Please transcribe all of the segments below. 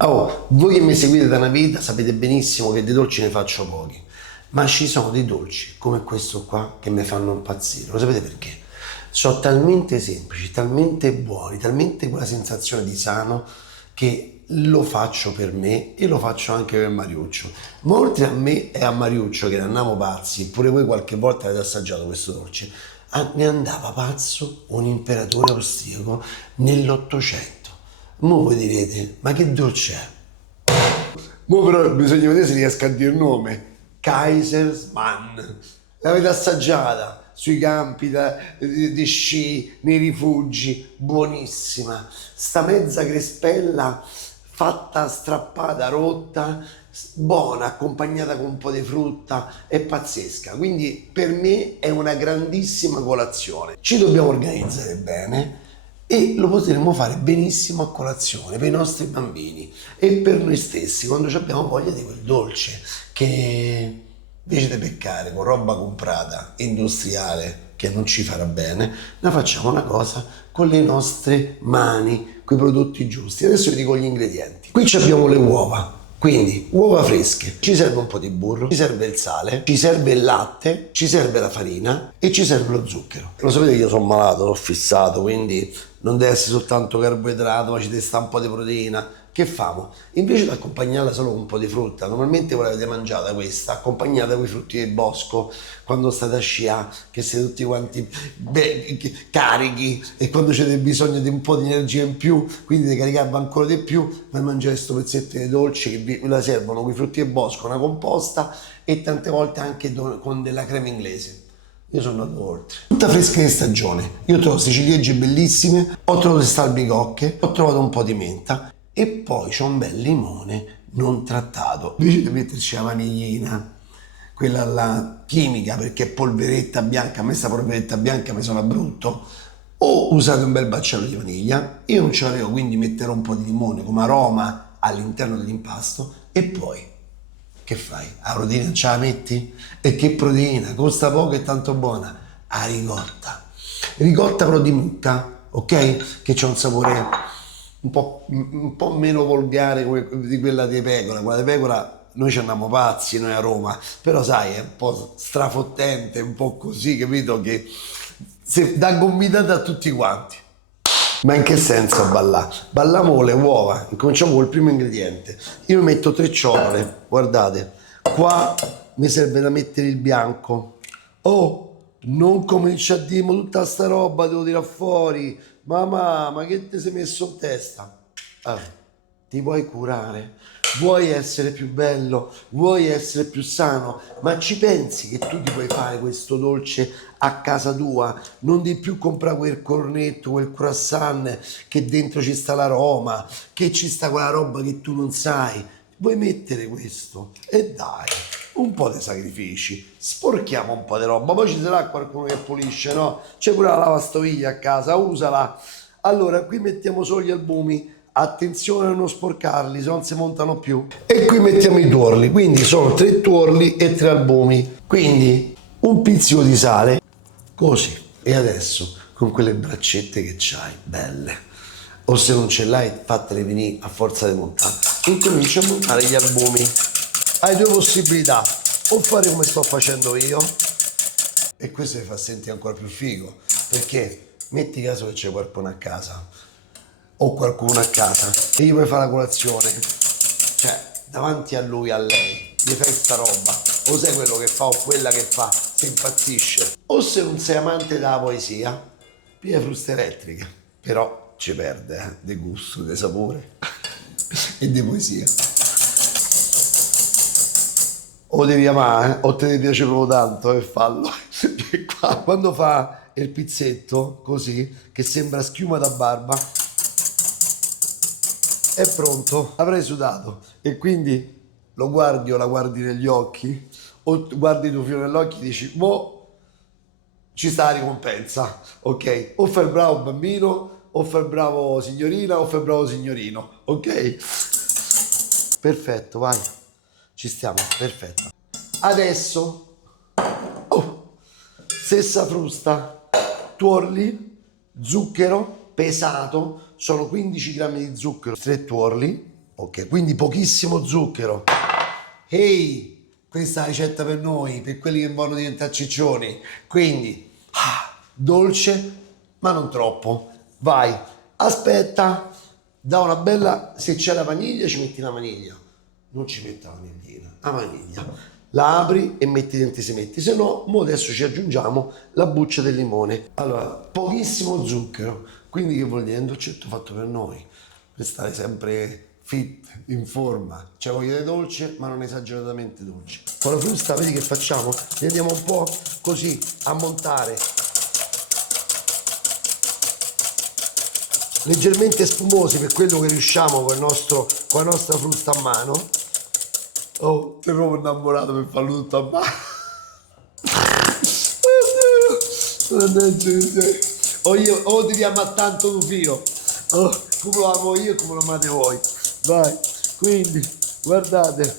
Oh, voi che mi seguite da una vita sapete benissimo che di dolci ne faccio pochi, ma ci sono dei dolci come questo qua che mi fanno impazzire. Lo sapete perché? Sono talmente semplici, talmente buoni, talmente quella sensazione di sano che lo faccio per me e lo faccio anche per Mariuccio. Ma oltre a me e a Mariuccio che ne andiamo pazzi, pure voi qualche volta avete assaggiato questo dolce, ne andava pazzo un imperatore austriaco nell'Ottocento. Mo voi direte, ma che dolce è? Mo però bisogna vedere se riesco a dire il nome. Kaisersmann. L'avete assaggiata sui campi di sci, nei rifugi, buonissima. Sta mezza crespella fatta strappata, rotta, buona, accompagnata con un po' di frutta, è pazzesca. Quindi per me è una grandissima colazione. Ci dobbiamo organizzare bene e lo potremmo fare benissimo a colazione per i nostri bambini e per noi stessi quando abbiamo voglia di quel dolce che invece di peccare con roba comprata industriale che non ci farà bene, noi facciamo una cosa con le nostre mani, con i prodotti giusti. Adesso vi dico gli ingredienti. Qui abbiamo le uova, quindi uova fresche, ci serve un po' di burro, ci serve il sale, ci serve il latte, ci serve la farina e ci serve lo zucchero. Lo sapete che io sono malato, sono fissato, quindi non deve essere soltanto carboidrato, ma ci deve stare un po' di proteina. Che famo? Invece di accompagnarla solo con un po' di frutta, normalmente voi l'avete mangiata questa, accompagnata con i frutti del bosco, quando state a sciare, che siete tutti quanti carichi e quando avete bisogno di un po' di energia in più, quindi di caricarvi ancora di più, per mangiare questo pezzetto di dolce che vi la servono con i frutti del bosco, una composta e tante volte anche con della crema inglese. Io sono andato oltre. Tutta fresca di stagione. Io trovo queste ciliegie bellissime, ho trovato queste albicocche, ho trovato un po' di menta e poi c'è un bel limone non trattato. Invece di metterci la vaniglina, quella là chimica perché è polveretta bianca, a me sta polveretta bianca mi suona brutto, o usate un bel baccello di vaniglia. Io non ce l'avevo, quindi metterò un po' di limone come aroma all'interno dell'impasto e poi che fai? La proteina ce la metti? E che proteina? Costa poco e tanto buona. A ricotta. Ricotta però di mucca, ok? Che c'ha un sapore un po' meno volgare di quella di pecora. Quella di pecora noi ci andiamo pazzi, noi a Roma, però sai, è un po' strafottente, un po' così, capito? Che se dà gomitata a tutti quanti. Ma in che senso ballare? Balliamo con le uova, incominciamo col primo ingrediente. Io metto 3 ciotole, guardate, qua mi serve da mettere il bianco. Oh, non comincia a dirmi tutta sta roba, devo tirare fuori. Mamma, ma che ti sei messo in testa? Ti vuoi curare? Vuoi essere più bello? Vuoi essere più sano? Ma ci pensi che tu ti puoi fare questo dolce a casa tua? Non di più comprare quel cornetto, quel croissant che dentro ci sta l'aroma, che ci sta quella roba che tu non sai. Vuoi mettere questo? E dai, un po' di sacrifici, sporchiamo un po' di roba, poi ci sarà qualcuno che pulisce, no? C'è pure la lavastoviglie a casa, usala. Allora, qui mettiamo solo gli albumi. Attenzione a non sporcarli, se non si montano più. E qui mettiamo i tuorli, quindi sono 3 tuorli e 3 albumi. Quindi un pizzico di sale, così. E adesso con quelle braccette che c'hai, belle, o se non ce l'hai, fatele venire a forza di montare. Incominci a montare gli albumi. Hai 2 possibilità, o fare come sto facendo io, e questo mi fa sentire ancora più figo, perché metti caso che c'è qualcuno a casa o qualcuno a casa e gli vuoi fare la colazione, cioè davanti a lui, a lei, gli fai sta roba, o sei quello che fa o quella che fa, si impazzisce. O se non sei amante della poesia, piglia fruste elettriche, però ci perde di gusto, di sapore e di poesia. O devi amare, o te ne piace proprio tanto e fallo. Che qua, quando fa il pizzetto così, che sembra schiuma da barba, è pronto, avrai sudato e quindi lo guardi o la guardi negli occhi o guardi tuo figlio negli occhi e dici mo ci sta la ricompensa, ok? O fai il bravo bambino, o fai il bravo signorina, o fai il bravo signorino, ok? Perfetto, vai, ci stiamo, perfetto. Adesso, stessa frusta, tuorli, zucchero pesato, sono 15 grammi di zucchero, 3 tuorli Ok, quindi pochissimo zucchero. Ehi, questa è la ricetta per noi, per quelli che vogliono diventare ciccioni. Quindi, dolce, ma non troppo. Vai, aspetta, da una bella, se c'è la vaniglia ci metti la vaniglia. Non ci metti la vaniglina, la vaniglia. La apri e metti dentro i semetti, se no, mo adesso ci aggiungiamo la buccia del limone. Allora, pochissimo zucchero, quindi che vuol dire? È un dolcetto fatto per noi, per stare sempre fit, in forma. C'è voglia di dolce, ma non esageratamente dolce. Con la frusta, vedi che facciamo? Li andiamo un po' così a montare. Leggermente spumosi per quello che riusciamo con la nostra frusta a mano. Oh, sei proprio innamorato per farlo tutto a mano. O devi amare tanto tuo figlio. Oh, come lo amo io e come lo amate voi. Vai, quindi, guardate.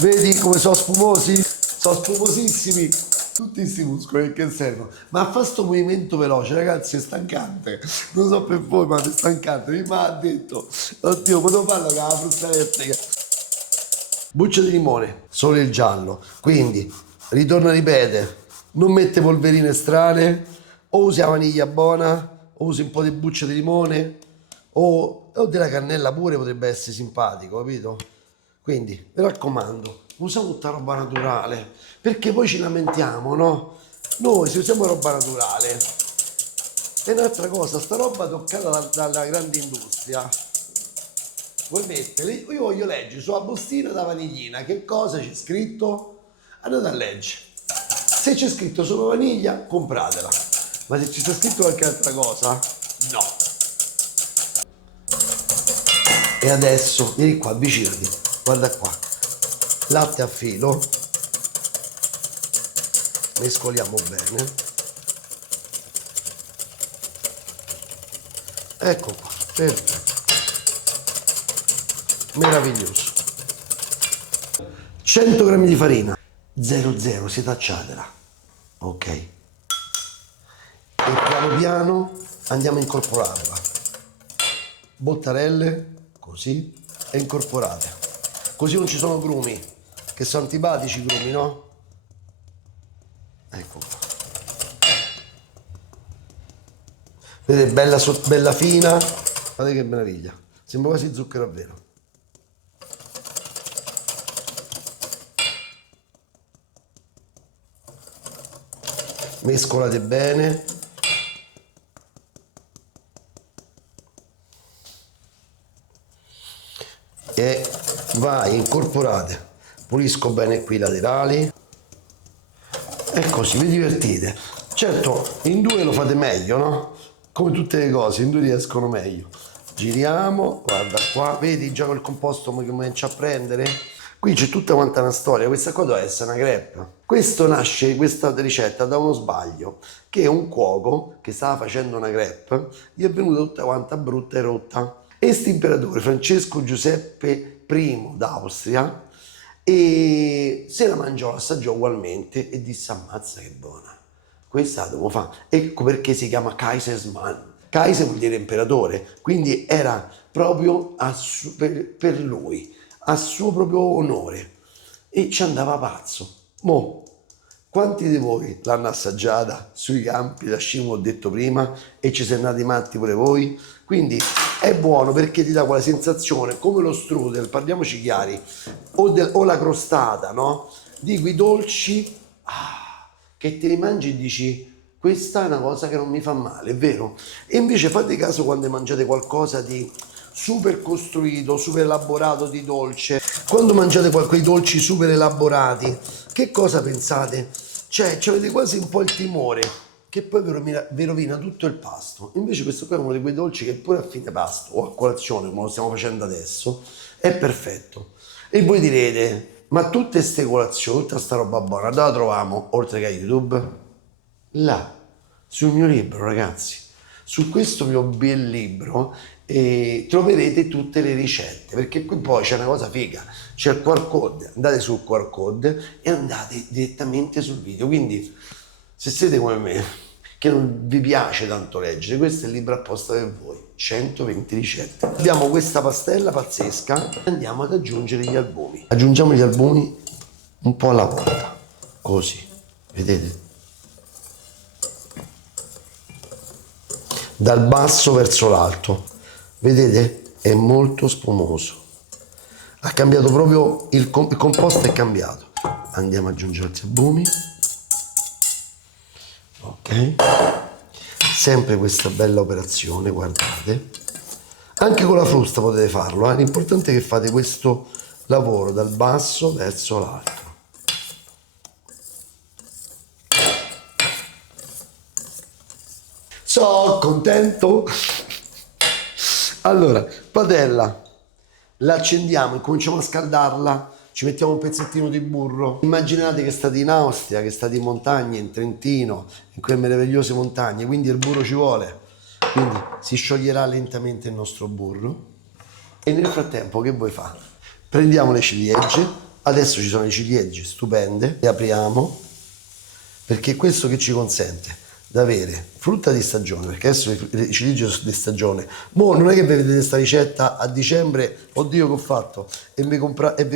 Vedi come sono spumosi? Sono spumosissimi. Tutti questi muscoli che servono. Ma fa sto movimento veloce, ragazzi, è stancante. Non so per voi, ma è stancante. Mi ha detto, oddio, potevo farlo con la frusta elettrica. Buccia di limone, solo il giallo. Quindi, ritorno a ripetere, non mette polverine strane, o usi la vaniglia buona, o usi un po' di buccia di limone, o della cannella pure potrebbe essere simpatico, capito? Quindi, mi raccomando, usiamo tutta roba naturale, perché poi ci lamentiamo, no? Noi se usiamo roba naturale, è un'altra cosa, sta roba toccata dalla grande industria. Vuoi mettere? Io voglio leggere sulla bustina da vaniglina che cosa c'è scritto? Andate a leggere. Se c'è scritto solo vaniglia, compratela. Ma se ci sta scritto qualche altra cosa, no. E adesso, vieni qua, avvicinati. Guarda qua. Latte a filo. Mescoliamo bene. Ecco qua, perfetto. Meraviglioso. 100 grammi di farina 00, setacciatela, ok, e piano piano andiamo a incorporarla, bottarelle così e incorporate, così non ci sono grumi, che sono antipatici i grumi, no? Ecco qua, vedete, bella fina, guardate che meraviglia, sembra quasi zucchero a vero. Mescolate bene. E vai, incorporate. Pulisco bene qui i laterali. E così vi divertite. Certo, in due lo fate meglio, no? Come tutte le cose, in due riescono meglio. Giriamo, guarda qua, vedi già quel composto che comincia a prendere? Qui c'è tutta quanta una storia, questa qua deve essere una crepe. Questo nasce, questa ricetta, da uno sbaglio, che un cuoco che stava facendo una crepe gli è venuta tutta quanta brutta e rotta. E l'imperatore Francesco Giuseppe I d'Austria e se la mangiò, assaggiò ugualmente e disse: ammazza che buona, questa la devo fare. Ecco perché si chiama Kaisermann. Kaiser vuol dire imperatore, quindi era proprio per lui, a suo proprio onore, e ci andava pazzo. Mo, quanti di voi l'hanno assaggiata sui campi da sci, come ho detto prima, e ci siete andati matti pure voi? Quindi è buono perché ti dà quella sensazione, come lo strudel, parliamoci chiari, o la crostata, no? Di quei dolci che te li mangi e dici: questa è una cosa che non mi fa male, è vero? E invece fate caso quando mangiate qualcosa di super costruito, super elaborato di dolce, quando mangiate quei dolci super elaborati, che cosa pensate? Cioè, avete quasi un po' il timore che poi vi rovina tutto il pasto. Invece questo qua è uno di quei dolci che pure a fine pasto o a colazione, come lo stiamo facendo adesso, è perfetto. E voi direte: ma tutte queste colazioni, tutta sta roba buona, dove la troviamo, oltre che a YouTube? Là, sul mio libro, ragazzi. Su questo mio bel libro troverete tutte le ricette, perché qui poi c'è una cosa figa, c'è il QR code, andate sul QR code e andate direttamente sul video. Quindi se siete come me che non vi piace tanto leggere, questo è il libro apposta per voi, 120 ricette. Abbiamo questa pastella pazzesca, andiamo ad aggiungere gli albumi. Aggiungiamo gli albumi un po' alla volta, così, vedete? Dal basso verso l'alto, vedete? È molto spumoso. Ha cambiato proprio, il composto è cambiato. Andiamo ad aggiungere altri albumi. Ok. Sempre questa bella operazione, guardate. Anche con la frusta potete farlo, l'importante è che fate questo lavoro dal basso verso l'alto. Sono contento. Allora, padella, la accendiamo e cominciamo a scaldarla, ci mettiamo un pezzettino di burro. Immaginate che state in Austria, che state in montagna, in Trentino, in quelle meravigliose montagne, quindi il burro ci vuole. Quindi si scioglierà lentamente il nostro burro e nel frattempo che vuoi fare? Prendiamo le ciliegie, adesso ci sono le ciliegie stupende, le apriamo, perché questo che ci consente di avere frutta di stagione, perché adesso le ciliegie sono di stagione. Mo non è che vi vedete questa ricetta a dicembre, oddio che ho fatto, e vi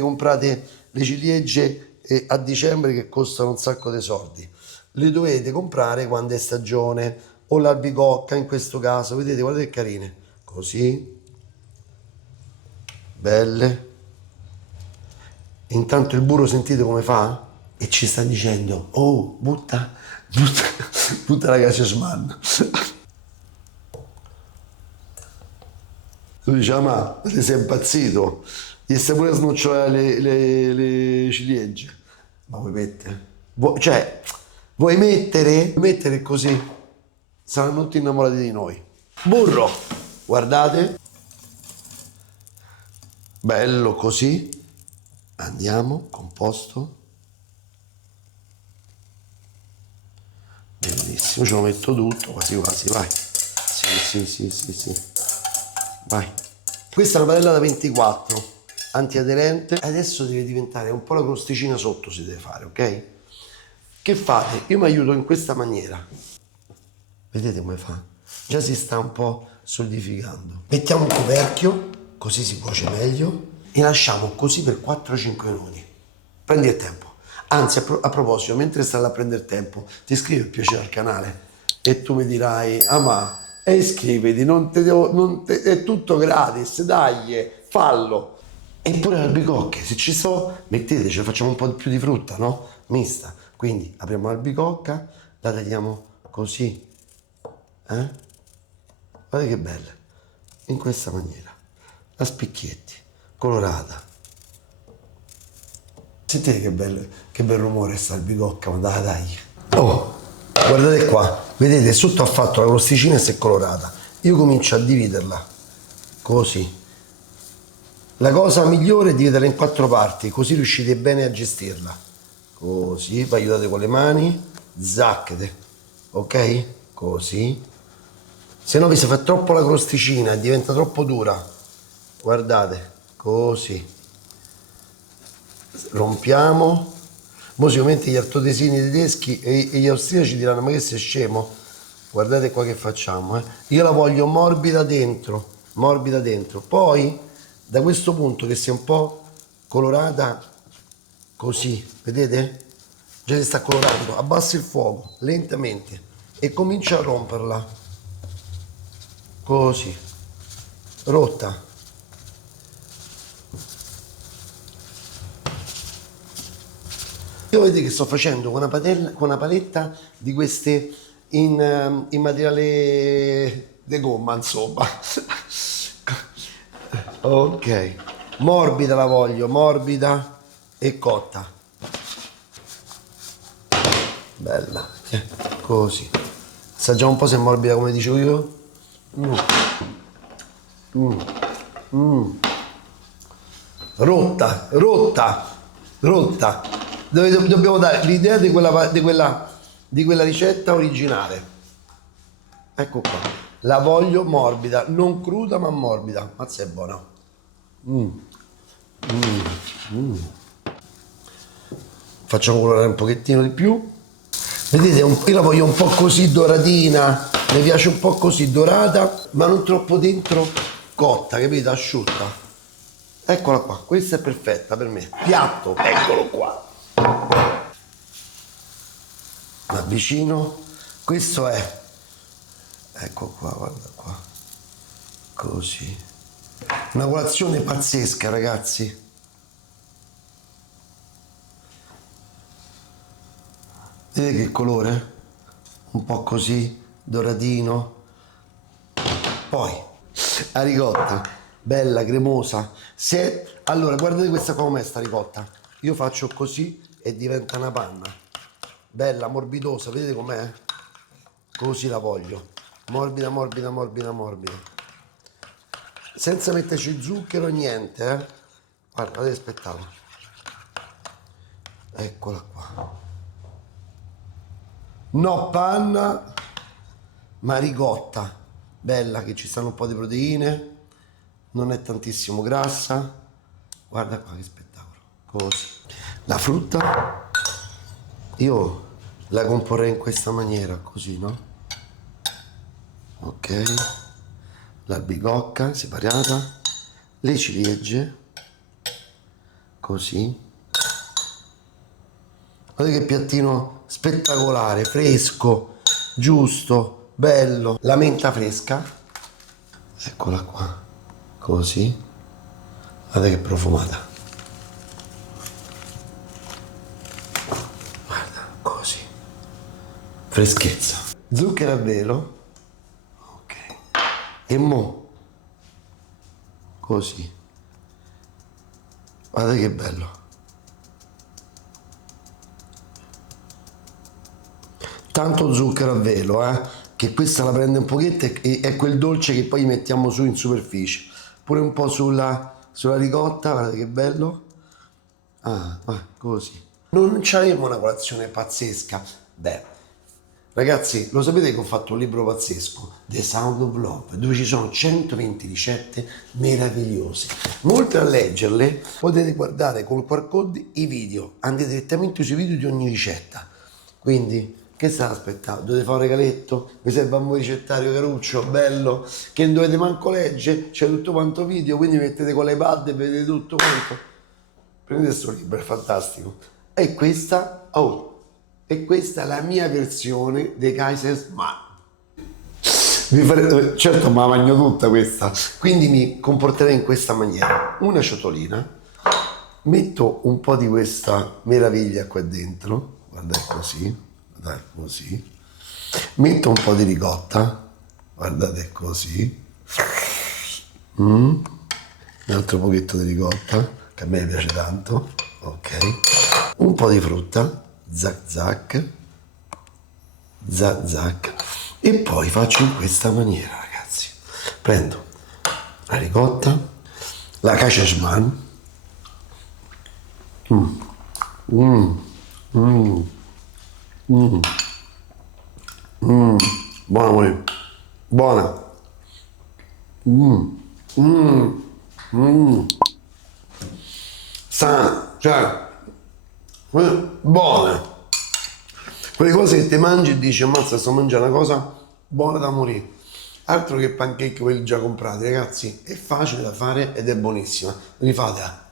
comprate le ciliegie a dicembre che costano un sacco di soldi. Le dovete comprare quando è stagione, o l'albicocca in questo caso, vedete, guardate che carine, così, belle. Intanto il burro sentite come fa? E ci sta dicendo, oh, butta la gaciosman. Lui dice, ma ti sei impazzito? Gli stai pure a snocciolare le ciliegie. Ma vuoi mettere? Vuoi mettere così? Saranno tutti innamorati di noi. Burro, guardate. Bello così. Andiamo, composto. Bellissimo, ce lo metto tutto, quasi quasi, vai. Sì. Vai. Questa è una padella da 24, antiaderente. Adesso deve diventare un po' la crosticina sotto, si deve fare, ok? Che fate? Io mi aiuto in questa maniera. Vedete come fa? Già si sta un po' solidificando. Mettiamo un coperchio, così si cuoce meglio, e lasciamo così per 4-5 minuti. Prendi il tempo. Anzi, a proposito, mentre stai a prendere tempo, ti iscrivi per piacere al canale e tu mi dirai, ah ma, e iscriviti, è tutto gratis, dai, fallo. Eppure le albicocche, se ci sto, metteteci, facciamo un po' più di frutta, no? Mista. Quindi apriamo l'albicocca, la tagliamo così, Guardate che bella, in questa maniera, a spicchietti, colorata. Sentite che bel rumore sta albicocca, ma dai. Oh, guardate qua, vedete, sotto ha fatto la crosticina e si è colorata. Io comincio a dividerla, così. La cosa migliore è dividerla in 4 parti, così riuscite bene a gestirla. Così, vi aiutate con le mani, zacchete, ok? Così. Se no vi si fa troppo la crosticina e diventa troppo dura. Guardate, così. Rompiamo. Mo sicuramente gli ortodesini tedeschi e gli austriaci diranno, ma che sei scemo? Guardate qua che facciamo, Io la voglio morbida dentro. Poi, da questo punto che sia un po' colorata così, vedete? Già si sta colorando. Abbassa il fuoco, lentamente, e comincia a romperla. Così. Rotta. Io vedete che sto facendo con una paletta di queste in materiale di gomma, insomma. Ok, morbida la voglio, morbida e cotta. Bella, così. Assaggiamo un po' se è morbida come dicevo io. Rotta. Dobbiamo dare l'idea di quella ricetta originale. Ecco qua. La voglio morbida, non cruda ma morbida. Mazza è buona. Facciamo colorare un pochettino di più. Vedete, io la voglio un po' così doratina, mi piace un po' così dorata, ma non troppo dentro cotta, capito? Asciutta. Eccola qua, questa è perfetta per me. Piatto, eccolo qua. Mi avvicino, questo è, ecco qua, guarda qua, così. Una colazione pazzesca, ragazzi. Vedete che colore? Un po' così, doratino. Poi, la ricotta, bella, cremosa. Allora, guardate questa com'è sta ricotta. Io faccio così e diventa una panna. Bella, morbidosa, vedete com'è? Così la voglio. Morbida, morbida, morbida, morbida. Senza metterci zucchero, niente, eh? Guarda, aspettavo. Eccola qua. No panna, ma ricotta. Bella, che ci stanno un po' di proteine. Non è tantissimo grassa. Guarda qua che spettacolo. Così. La frutta, io la comporrei in questa maniera, così, no? Ok, la bicocca separata, le ciliegie, così. Guardate che piattino spettacolare, fresco, giusto, bello. La menta fresca, eccola qua, così. Guardate che profumata. Guarda, così. Freschezza. Zucchero a velo. E mo, così, guardate che bello. Tanto zucchero a velo, che questa la prende un pochetto e è quel dolce che poi mettiamo su in superficie. Pure un po' sulla ricotta, guardate che bello. Così. Non c'avevamo una colazione pazzesca. Beh, ragazzi, lo sapete che ho fatto un libro pazzesco, The Sound of Love, dove ci sono 120 ricette meravigliose. Ma oltre a leggerle, potete guardare col QR code i video, andate direttamente sui video di ogni ricetta. Quindi, che state aspettando? Dovete fare un regaletto? Vi serve un ricettario caruccio, bello, che non dovete manco leggere, c'è tutto quanto video, quindi mettete con l'iPad e vedete tutto quanto. Prendete questo libro, è fantastico. E questa, e questa è la mia versione dei Kaiserschmarrn. Certo, ma la mangio tutta questa. Quindi mi comporterei in questa maniera. Una ciotolina, metto un po' di questa meraviglia qua dentro, guardate così, guardate così. Metto un po' di ricotta, guardate così. Un altro pochetto di ricotta, che a me piace tanto, ok. Un po' di frutta, zac zac, zac zac, e poi faccio in questa maniera, ragazzi. Prendo la ricotta, la Kaiserschmarrn, buona amore, buona, sana, cioè buona. Quelle cose che ti mangi e dici ammazza, sto mangiando una cosa buona da morire. Altro che pancake quelli già comprati, ragazzi, è facile da fare ed è buonissima. Rifatela.